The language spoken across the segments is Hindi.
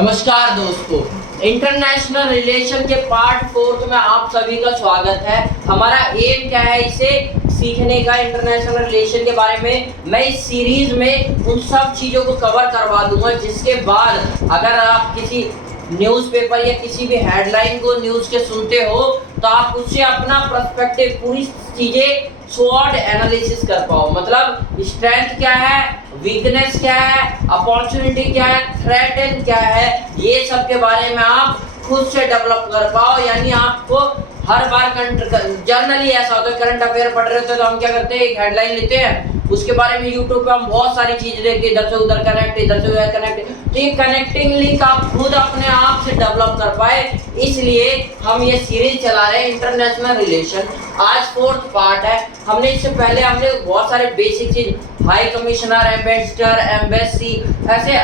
नमस्कार दोस्तों, इंटरनेशनल रिलेशन के पार्ट 4 में आप सभी का स्वागत है। हमारा एम क्या है इसे सीखने का, इंटरनेशनल रिलेशन के बारे में। मैं इस सीरीज में उन सब चीज़ों को कवर करवा दूंगा जिसके बाद अगर आप किसी न्यूज़पेपर या किसी भी हेडलाइन को न्यूज़ के सुनते हो तो आप उससे अपना पर्सपेक्टिव, पूरी चीज़ें स्वॉट एनालिसिस कर पाओ। मतलब स्ट्रेंथ क्या है, वीकनेस क्या है, अपॉर्चुनिटी क्या है, थ्रेट एंड क्या है, ये सब के बारे में आप खुद से डेवलप कर पाओ। यानी आपको हर बार जर्नली ऐसा होता है, करंट अफेयर पढ़ रहे होते हैं तो हम क्या करते हैं, एक हेडलाइन लेते हैं, उसके बारे में यूट्यूब पे हम बहुत सारी चीजें देखते हैं, इधर से उधर कनेक्ट, इधर से उधर कनेक्ट। तो ये कनेक्टिंग लिंक आप खुद अपने आप से डेवलप कर पाए, इसलिए हम ये सीरीज चला रहे हैं इंटरनेशनल रिलेशन। आज 4th पार्ट है। हमने इससे पहले बहुत सारे बेसिक चीज, हाई कमिश्नर, एम्बेसडर, एम्बेसी, ऐसे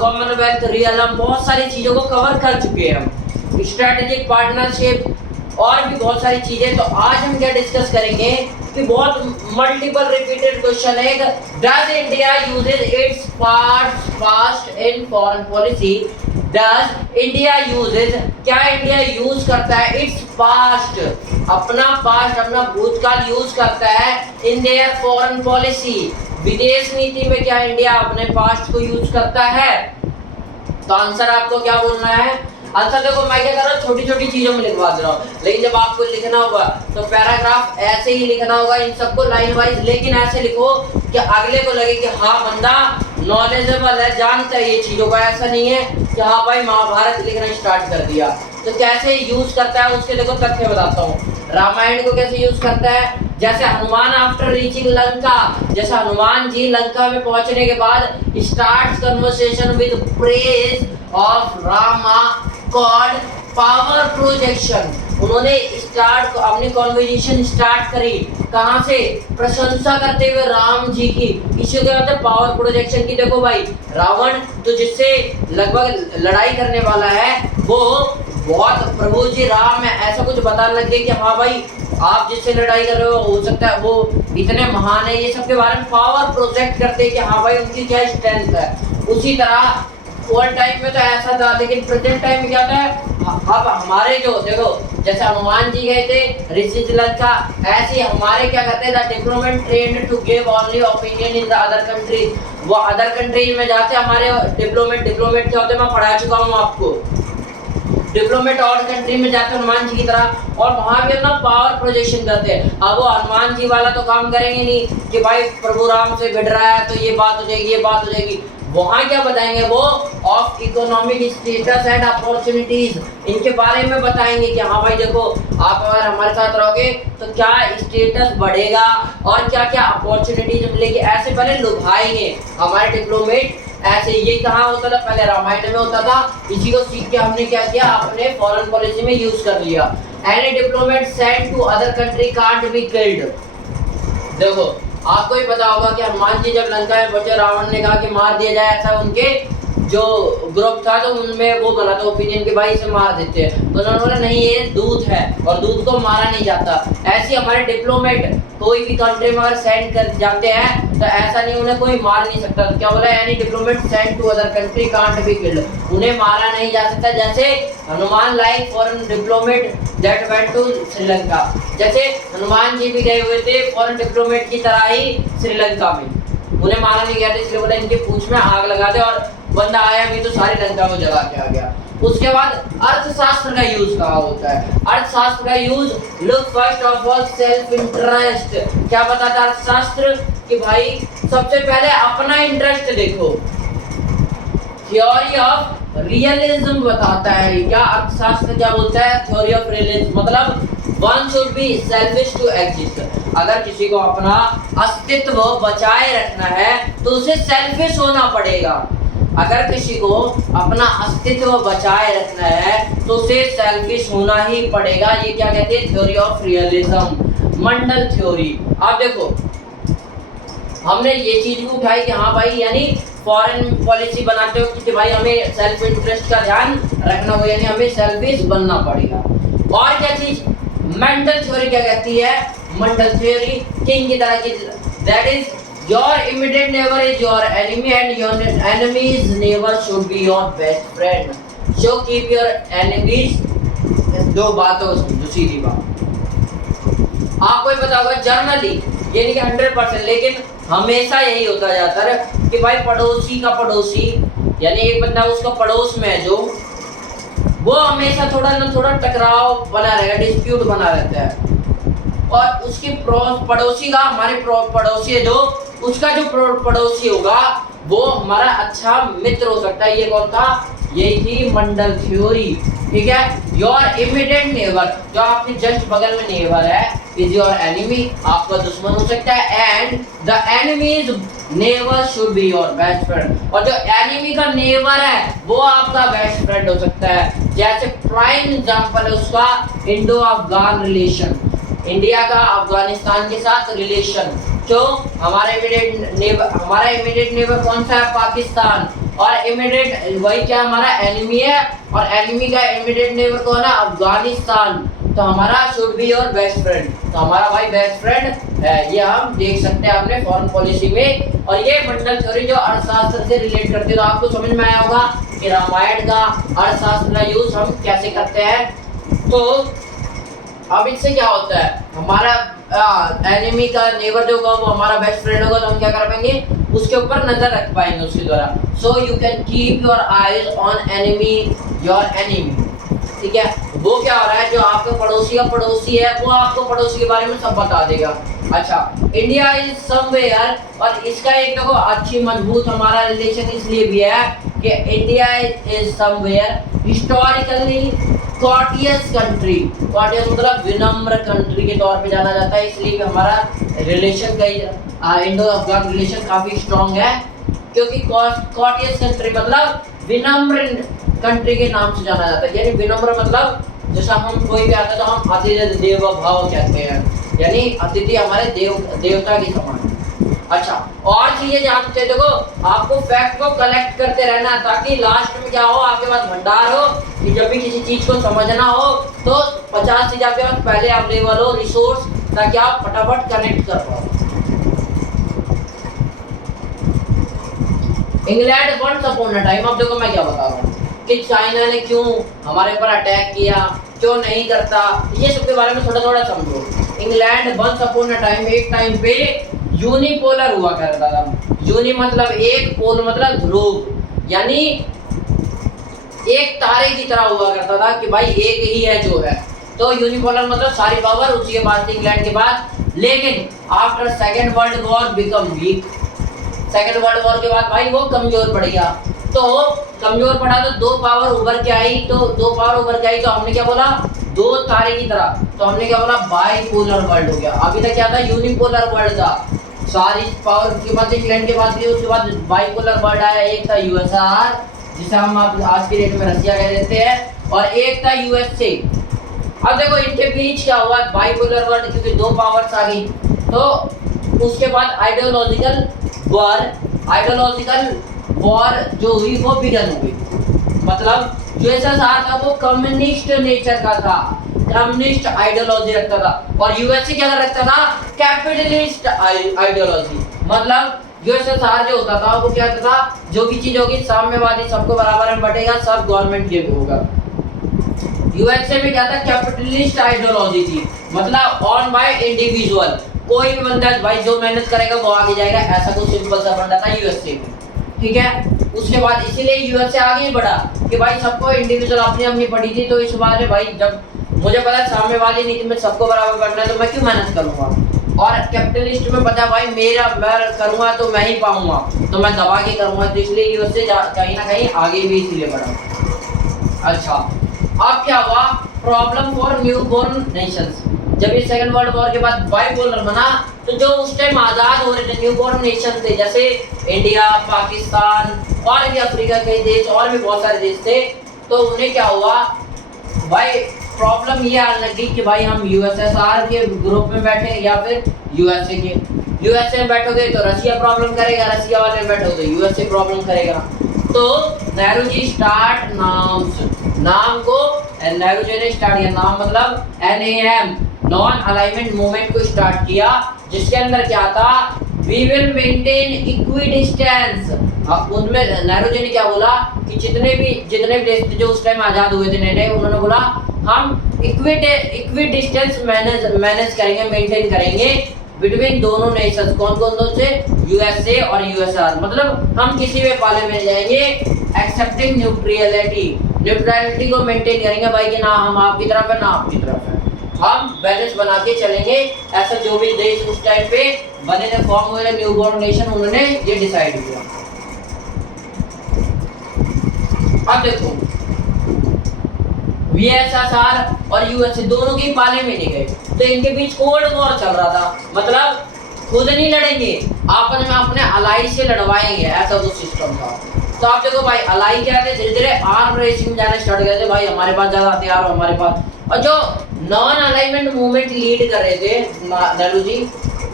कॉमनवेल्थ, रियलम, बहुत सारी चीजों को कवर कर चुके हैं हम। स्ट्रेटेजिक पार्टनरशिप और भी बहुत सारी चीजें। तो आज हम क्या डिस्कस करेंगे कि बहुत मल्टीपल रिपीटेड क्वेश्चन है, does India uses its past in foreign policy. Does India uses, क्या इंडिया यूज करता है इट्स पास्ट, अपना पास्ट, अपना भूतकाल यूज करता है इन देयर फॉरेन पॉलिसी, विदेश नीति में क्या इंडिया अपने पास्ट को यूज करता है। तो आंसर आपको क्या बोलना है। आंसर देखो, मैं क्या कर रहा हूँ, छोटी छोटी चीजों में लिखवा दे रहा हूँ, लेकिन जब आपको लिखना होगा तो पैराग्राफ ऐसे ही लिखना होगा, इन सबको लाइन वाइज, लेकिन ऐसे लिखो कि अगले को लगे कि हाँ बंदा नॉलेजेबल है, जानता है ये चीजों का। ऐसा नहीं है कि हाँ भाई महाभारत लिखना स्टार्ट कर दिया। तो कैसे यूज करता है उसके देखो तथ्य बताता हूँ। रामायण को कैसे यूज करता है, जैसे हनुमान आफ्टर रीचिंग लंका, जैसे हनुमान जी लंका में पहुंचने के बाद starts conversation with praise of Rama God power projection. उन्होंने स्टार्ट अपनी कॉन्वर्सेशन स्टार्ट करी कहाँ से, प्रशंसा करते हुए राम जी की। इसी के बाद पावर प्रोजेक्शन की। देखो भाई, रावण तो जिससे लगभग लड़ाई करने वाला है, वो बहुत प्रभु जी राम है ऐसा कुछ बताने लग गए कि हाँ भाई आप जिससे लड़ाई कर रहे हो सकता है वो इतने महान है, ये सब के बारे में पावर प्रोजेक्ट करते कि हाँ भाई उनकी क्या स्ट्रेंथ है। उसी तरह ओल्ड टाइम में तो ऐसा था, लेकिन प्रेजेंट टाइम में क्या होता है, अब हमारे जो देखो जैसे हनुमान जी गए थे ऋषि लंका, ऐसे हमारे क्या करते हैं, the diplomat trained to give only opinion in the other countries. वो अदर कंट्रीज में जाते हमारे डिप्लोमेट क्या होते हैं, मैं पढ़ा चुका हूँ आपको। डिप्लोमेट और कंट्री में जाते हनुमान जी की तरह, और वहां भी अपना पावर प्रोजेक्शन करते हैं। अब वो हनुमान जी वाला तो काम करेंगे नहीं कि भाई प्रभु राम से भिड़ रहा है तो ये बात हो जाएगी, ये बात हो जाएगी। वहाँ क्या बताएंगे, वो of economic status and opportunities, इनके बारे में बताएंगे कि हाँ भाई देखो आप अगर हमारे साथ रहोगे तो क्या स्टेटस बढ़ेगा और क्या क्या अपॉर्चुनिटीज मिलेगी, ऐसे पहले लुभाएंगे हमारे डिप्लोमेट। ऐसे ये कहाँ होता था, पहले रामायण में होता था। इसी को सीख के हमने क्या किया, अपने फॉरेन पॉलिसी में यूज कर लिया। Any diplomat sent to other country can't be killed. देखो आपको ही पता होगा कि हनुमान जी जब लंका में पहुंचे, रावण ने कहा कि मार दिया जाए, ऐसा उनके जो ग्रुप था तो उनमें वो बना था ओपिनियन कि भाई इसे मार देते हैं। तो उन्होंने बोला नहीं ये दूत है और दूत को मारा नहीं जाता। ऐसे हमारे डिप्लोमेट कोई भी कंट्री में अगर सेंड कर जाते हैं तो ऐसा नहीं उन्हें कोई मार नहीं सकता। तो क्या बोला, any diplomat send to other country can't be killed, उन्हें मारा नहीं जा सकता। जैसे Hanuman like foreign diplomat that went to Sri Lanka, जैसे हनुमान जी भी गए हुए थे फॉरेन डिप्लोमेट की तरह ही श्रीलंका में, उन्हें मारा नहीं गया था, इसलिए बोला इनके पूंछ में आग लगा दे, और बंदा आया भी तो सारी लंका को जला के आ गया। उसके बाद अर्थशास्त्र का यूज कहाँ होता है। अर्थशास्त्र का use, look first of all self interest. क्या बताता है अर्थशास्त्र कि भाई सबसे पहले अपना इंटरेस्ट देखो। थ्योरी ऑफ रियलिज्म बताता है। क्या अर्थशास्त्र क्या बोलता है, थ्योरी ऑफ रियलिज्म, मतलब one should be selfish to exist. अगर किसी को अपना अस्तित्व बचाए रखना है तो उसे सेल्फिश होना पड़ेगा। अगर किसी को अपना अस्तित्व बचाए रखना है तो उसे सेल्फिश होना ही पड़ेगा। ये क्या कहते हैं, theory of realism, Mandal theory. आप देखो हमने ये चीज को उठाई कि हाँ भाई यानी फॉरेन पॉलिसी बनाते हो कि भाई हमें सेल्फ इंटरेस्ट का ध्यान रखना होगा, यानी हमें सेल्फिश बनना पड़ेगा। और क्या चीज, मेंटल थ्योरी क्या कहती है, मंडल थ्योरी किंग की तरह की, that is Your immediate neighbor is your enemy and your enemy's neighbor should be your best friend. So keep your enemies. दो बातों को समझो, सीधी बात। आपको ही पता होगा जनरली, ये नहीं कि 100%, लेकिन हमेशा यही होता जाता है कि भाई पड़ोसी का पड़ोसी, यानी एक बंदा उसका पड़ोस में है जो, वो हमेशा थोड़ा ना थोड़ा टकराव बना रहेगा, डिस्प्यूट बना रहता है। और उसके पड़ोसी का, हमारे पड़ोसी है जो, उसका जो पड़ोसी होगा वो हमारा अच्छा मित्र हो सकता है। ये कौन था? यही थी मंडल थ्योरी। ठीक है। योर इमीडिएट नेबर, जो आपके जस्ट बगल में नेबर है, इज योर एनिमी, आपका दुश्मन हो सकता है। And the enemies neighbour should be your best friend, और जो एनिमी का नेबर है वो आपका बेस्ट फ्रेंड हो सकता है। जैसे प्राइम एग्जांपल है उसका इंडो अफगान रिलेशन, इंडिया का अफगानिस्तान के साथ रिलेशन। जो हमारा इमीडिएट नेबर कौन सा है? पाकिस्तान। और इमीडिएट वही क्या हमारा एनिमी है, और एनिमी का इमीडिएट नेबर कौन है? अफगानिस्तान। तो हमारा should be your best friend, तो हमारा भाई बेस्ट फ्रेंड है। ये हम देख सकते हैं अपने फॉरेन पॉलिसी में। और ये मंडल थ्योरी जो अर्थशास्त्र से रिलेट करती है, तो आपको समझ में आया होगा कि रामायण का अर्थशास्त्र का यूज हम कैसे करते हैं। तो अब इससे क्या होता है, हमारा एनिमी का नेबर जो होगा वो हमारा बेस्ट फ्रेंड होगा, तो हम क्या कर पाएंगे? उसके ऊपर नजर रख पाएंगे उसके द्वारा। So you can keep your eyes on enemy, your enemy. ठीक है। वो क्या हो रहा है, जो आपका पड़ोसी का पड़ोसी है वो आपको पड़ोसी के बारे में सब बता देगा। अच्छा, इंडिया इज समवेयर, और इसका एक देखो अच्छी मजबूत हमारा रिलेशन इसलिए भी है कि India is somewhere historically courteous country. Courteous मतलब विनम्र कंट्री के तौर पे जाना जाता है, इसलिए भी हमारा रिलेशन का इंडो अफगान रिलेशन काफी स्ट्रॉन्ग है, क्योंकि कॉर्टियस कंट्री मतलब विनम्र कंट्री के नाम से जाना जाता है। यानी विनम्र मतलब जैसा हम कोई भी आता है तो हम अतिथि देवो भव कहते हैं, यानी अतिथि हमारे देवता के समान। अच्छा, और चीजें जानते हैं, देखो आपको फैक्ट को कलेक्ट करते रहना, ताकि लास्ट में क्या हो, आपके पास भंडार हो कि जब भी किसी चीज को समझना हो तो 50 चीज आपके पास पहले अवेलेबल हो, रिसोर्स, ताकि आप फटाफट कनेक्ट कर पाओ। England once upon a time, अब देखो मैं क्या बता रहा हूँ कि चाइना ने क्यों हमारे ऊपर अटैक किया, क्यों नहीं करता, ये सब के बारे में थोड़ा थोड़ा समझो। England once upon a time, एक टाइम पे यूनिपोलर हुआ करता था। यूनि मतलब एक, पोल मतलब ध्रुव, यानी एक तारे की तरह हुआ करता था कि भाई एक ही है जो है। तो यूनिपोलर मतलब सारी पावर उसी के पास थी, इंग्लैंड के पास। लेकिन after second world war become weak, second world war के बाद भाई वो कमजोर पड़ गया। तो कमजोर पड़ा तो दो पावर उभर के आई, तो हमने क्या बोला? दो तारे की तरह। तो हमने क्या बोला? बाइपोलर वर्ल्ड हो गया। अभी तक क्या था? यूनिपोलर वर्ल्ड था। सारी पावर के बाद इंग्लैंड के बाद थी, उसके बाद बाइपोलर वर्ल्ड आया। एक था यूएसआर, जिसे हम आज के डेट में रसिया कह देते हैं, और एक था यूएसए। अब देखो इनके बीच क्या हुआ? बाइपोलर वर्ल्ड, क्योंकि दो पावर्स आ गई। तो उसके बाद आइडियोलॉजिकल वॉर जो हुई वो बिगन हो गई। मतलब यूएसएसआर था वो कम्युनिस्ट नेचर का था, कम्युनिस्ट आइडियोलॉजी रखता था, और यूएसए क्या रखता था? Capitalist ideology. मतलब यूएसएसआर जो होता था वो क्या कहता था? जो भी चीज होगी साम्यवादी, सबको बराबर में बटेगा, सब गवर्नमेंट के होगा। यूएसए में क्या था? कैपिटलिस्ट आइडियोलॉजी थी, मतलब ऑन बाय इंडिविजुअल, कोई भी बंदा भाई जो मेहनत करेगा वो आगे जाएगा, ऐसा कुछ सिंपल सा फंडा था यूएसए में। ठीक है। उसके बाद इसीलिए यूएसए आगे बढ़ा कि भाई सबको इंडिविजुअल अपनी अपनी पड़ी थी। तो इस बार भाई जब मुझे पता है साम्यवादी नीति में सबको बराबर करना है, तो मैं क्यों मेहनत करूंगा। और कैपिटलिस्ट में पता है भाई मैं करूंगा तो मैं ही पाऊंगा, तो मैं दबा के करूंगा। तो इसलिए यूएसए कहीं ना कहीं आगे भी इसीलिए बढ़ा। अच्छा, अब क्या हुआ? Problem for new born nations. जब ये सेकंड वर्ल्ड वॉर के बाद बाइपोलर बना, तो जो उस टाइम आजाद हो रहे थे न्यू बोर्न नेशन थे, जैसे इंडिया, पाकिस्तान और भी अफ्रीका के देश और भी बहुत सारे देश थे, तो उन्हें क्या हुआ भाई? प्रॉब्लम ये आने लगी कि भाई हम यूएसएसआर के ग्रुप में बैठे या फिर यूएसए के। यूएसए में बैठोगे तो रसिया प्रॉब्लम करेगा, रसिया वाले में बैठोगे तो यूएसए प्रॉब्लम करेगा। तो नेहरू जी स्टार्ट नाम को, नेहरू जी ने स्टार्ट किया, नाम मतलब NAM, नॉन अलाइनमेंट मूवमेंट को स्टार्ट किया, जिसके अंदर क्या था? We will maintain equidistance. उसमें नेहरू जी ने क्या बोला कि जितने भी देश थे जो उस टाइम आजाद हुए थे नए, उन्होंने बोला हम इक्वी डिस्टेंस मैनेज करेंगे, मेंटेन करेंगे बिटवीन दोनों नेशंस। कौन कौन दो से? यूएसए और यूएसआर। मतलब हम किसी भी पाले में जाएंगे एक्सेप्टिंग न्यूट्रलिटी को मेंटेन करेंगे भाई कि ना हम आपकी तरफ है ना आपकी तरफ है, हम बैलेंस बना के चलेंगे। ऐसा जो भी देश उस टाइम पे बने थे, फॉर्म हुए न्यू बॉर्न नेशन, उन्होंने ये डिसाइड किया। अब देखो वीएसएसआर और यूएसए दोनों के पाले में नहीं गए, तो इनके बीच कोल्ड वॉर चल रहा था। मतलब खुद नहीं लड़ेंगे, आपस में अपने अलाई से लड़वाएंगे, ऐसा तो सिस्टम था। तो आप देखो भाई अलाई क्या थे, धीरे धीरे आर्म रेसिंग जाने स्टार्ट कर थे भाई, हमारे पास ज्यादा हथियार हो हमारे पास। और जो नॉन अलाइनमेंट मूवमेंट लीड कर रहे थे नेहरू जी,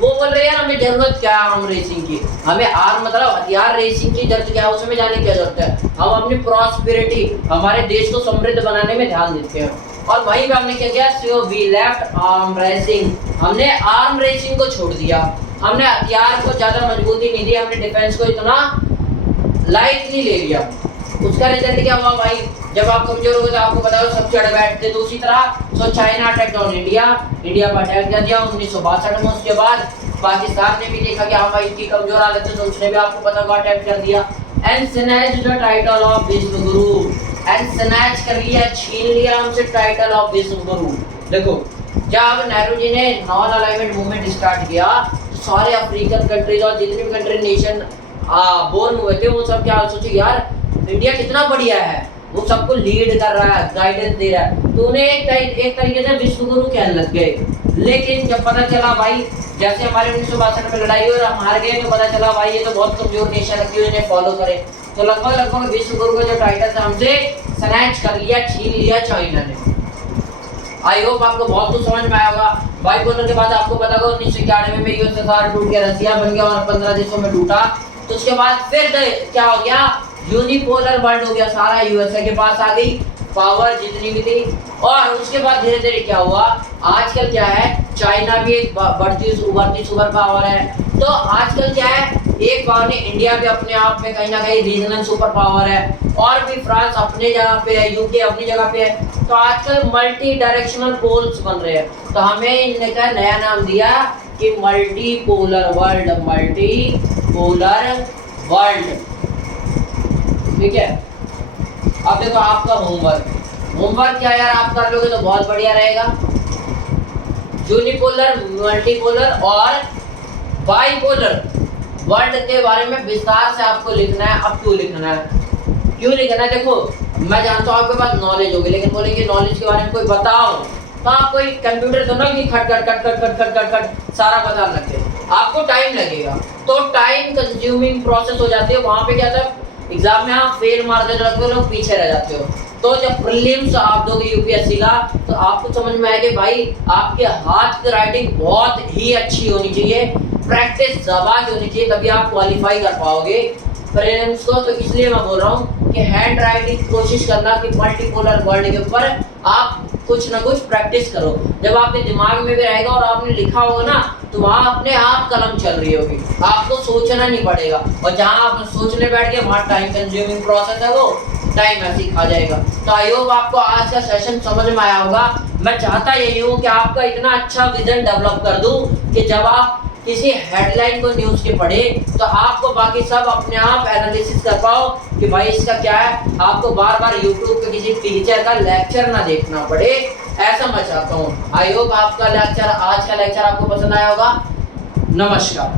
वो बोल रहे यार हमें जरूरत क्या है आर्म रेसिंग की, हमें आर्म मतलब हथियार रेसिंग की जरूरत क्या है, उसमें जाने की क्या जरूरत है, हम अपनी प्रॉस्पेरिटी हमारे देश को समृद्ध बनाने में ध्यान देते हैं। और वहीं पे हमने क्या किया, so we left arm racing, हमने आर्म रेसिंग को छोड़ दिया, हमने हथियार को ज्यादा मजबूती नहीं दी, हमने डिफेंस को इतना लाइटली ले लिया। उसका रिजल्ट क्या हुआ भाई, जब आप कमजोर हो गए तो आपको पता है सब चढ़ बैठते। तो उसी तरह so China attack on India पर अटैक कर दिया 1962 में। उसके बाद पाकिस्तान ने भी देखा कि हाँ भाई इतनी कमजोर हालत है, तो उसने भी आपको पता होगा अटैक कर दिया and snatch the title of विश्व गुरु। एंड स्नैच कर लिया, छीन लिया हमसे टाइटल ऑफ विश्व गुरु। देखो जब नेहरू जी ने नॉन अलाइनमेंट मूवमेंट स्टार्ट किया, तो सारे अफ्रीकन कंट्रीज और जितने भी कंट्री नेशन बोर्न हुए थे वो सब क्या सोचे, यार इंडिया कितना बढ़िया है, वो सबको लीड कर रहा है, गाइडेंस दे रहा है। तो उन्हें एक तरीके से विश्व गुरु कहने लग गए। लेकिन जब पता चला भाई, जैसे हमारे 1962 में लड़ाई हुई और हम हार गए, तो पता चला भाई ये तो बहुत कमजोर नेशन है, क्यों इन्हें फॉलो करे। तो लगभग विश्व गुरु का जो टाइटल था हमसे स्नैच कर लिया, छीन लिया चाइना ने। आई होप आपको बहुत कुछ समझ में आया होगा। बाइपोलर के बाद आपको पता होगा 1991 में यूएसएसआर टूट गया, रसिया बन गया और 15 देशों में टूटा। तो उसके बाद फिर क्या हो गया, यूनिपोलर वर्ल्ड हो गया, सारा यूएसए के पास आ गई पावर जितनी भी थी। और उसके बाद धीरे धीरे क्या हुआ, आजकल क्या है, चाइना भी एक बढ़ती उभरती सुपर पावर है। तो आजकल क्या है, एक पावर ने इंडिया भी अपने आप में कहीं ना कहीं रीजनल सुपर पावर है, और भी फ्रांस अपने जगह पे है, यूके अपनी जगह पे है। तो आजकल मल्टी डायरेक्शनल पोल्स बन रहे हैं। तो हमें इनका नया नाम दिया कि multi polar world, multi polar world. ठीक है, अब देखो आपका होमवर्क क्या यार, आप कर लोगे तो बहुत बढ़िया रहेगा। यूनिपोलर, मल्टीपोलर और बाइपोलर वर्ल्ड के बारे में विस्तार से आपको लिखना है। अब क्यों लिखना है, देखो मैं जानता हूँ आपके पास नॉलेज होगी, लेकिन बोलेंगे नॉलेज के बारे में कोई बताओ, तो आप कोई कंप्यूटर तो ना कि खट खट खट खट खट खट खट खट सारा बता लगे, आपको टाइम लगेगा। तो टाइम कंज्यूमिंग प्रोसेस हो जाती है। वहां पे क्या था, एग्जाम में आप फेल मार देते हो, लोग पीछे रह जाते हो। तो जब प्रीलिम्स आप दोगे यूपीएससी का, तो आपको समझ में आएगा भाई आपके हाथ की राइटिंग बहुत ही अच्छी होनी चाहिए, प्रैक्टिस ज़बरदस्त होनी चाहिए, तभी आप क्वालिफाई कर पाओगे प्रीलिम्स को। तो इसलिए मैं बोल रहा हूँ कि हैंड राइटिंग कोशिश करना कि मल्टीपोलर वर्ल्ड के ऊपर आप कुछ ना कुछ प्रैक्टिस करो। जब आपके दिमाग में भी रहेगा और आपने लिखा होगा ना, तो वहाँ अपने आप कलम चल रही होगी, आपको सोचना नहीं पड़ेगा। और जहाँ आप सोचने बैठ गए वहाँ टाइम कंज्यूमिंग प्रोसेस है, वो टाइम ऐसे ही खा जाएगा। तो आई होप आपको आज का सेशन समझ में आया होगा। मैं चाहता यही हूँ कि आपका इतना अच्छा विजन डेवलप कर दूँ कि जब आप किसी हेडलाइन को न्यूज़ के पढ़े, तो आपको बाकी सब अपने आप एनालिसिस कर पाओ कि भाई इसका क्या है, आपको बार बार यूट्यूब पे किसी टीचर का लेक्चर ना देखना पड़े, ऐसा मैं चाहता हूँ। आई होप आपका लेक्चर, आज का लेक्चर आपको पसंद आया होगा। नमस्कार।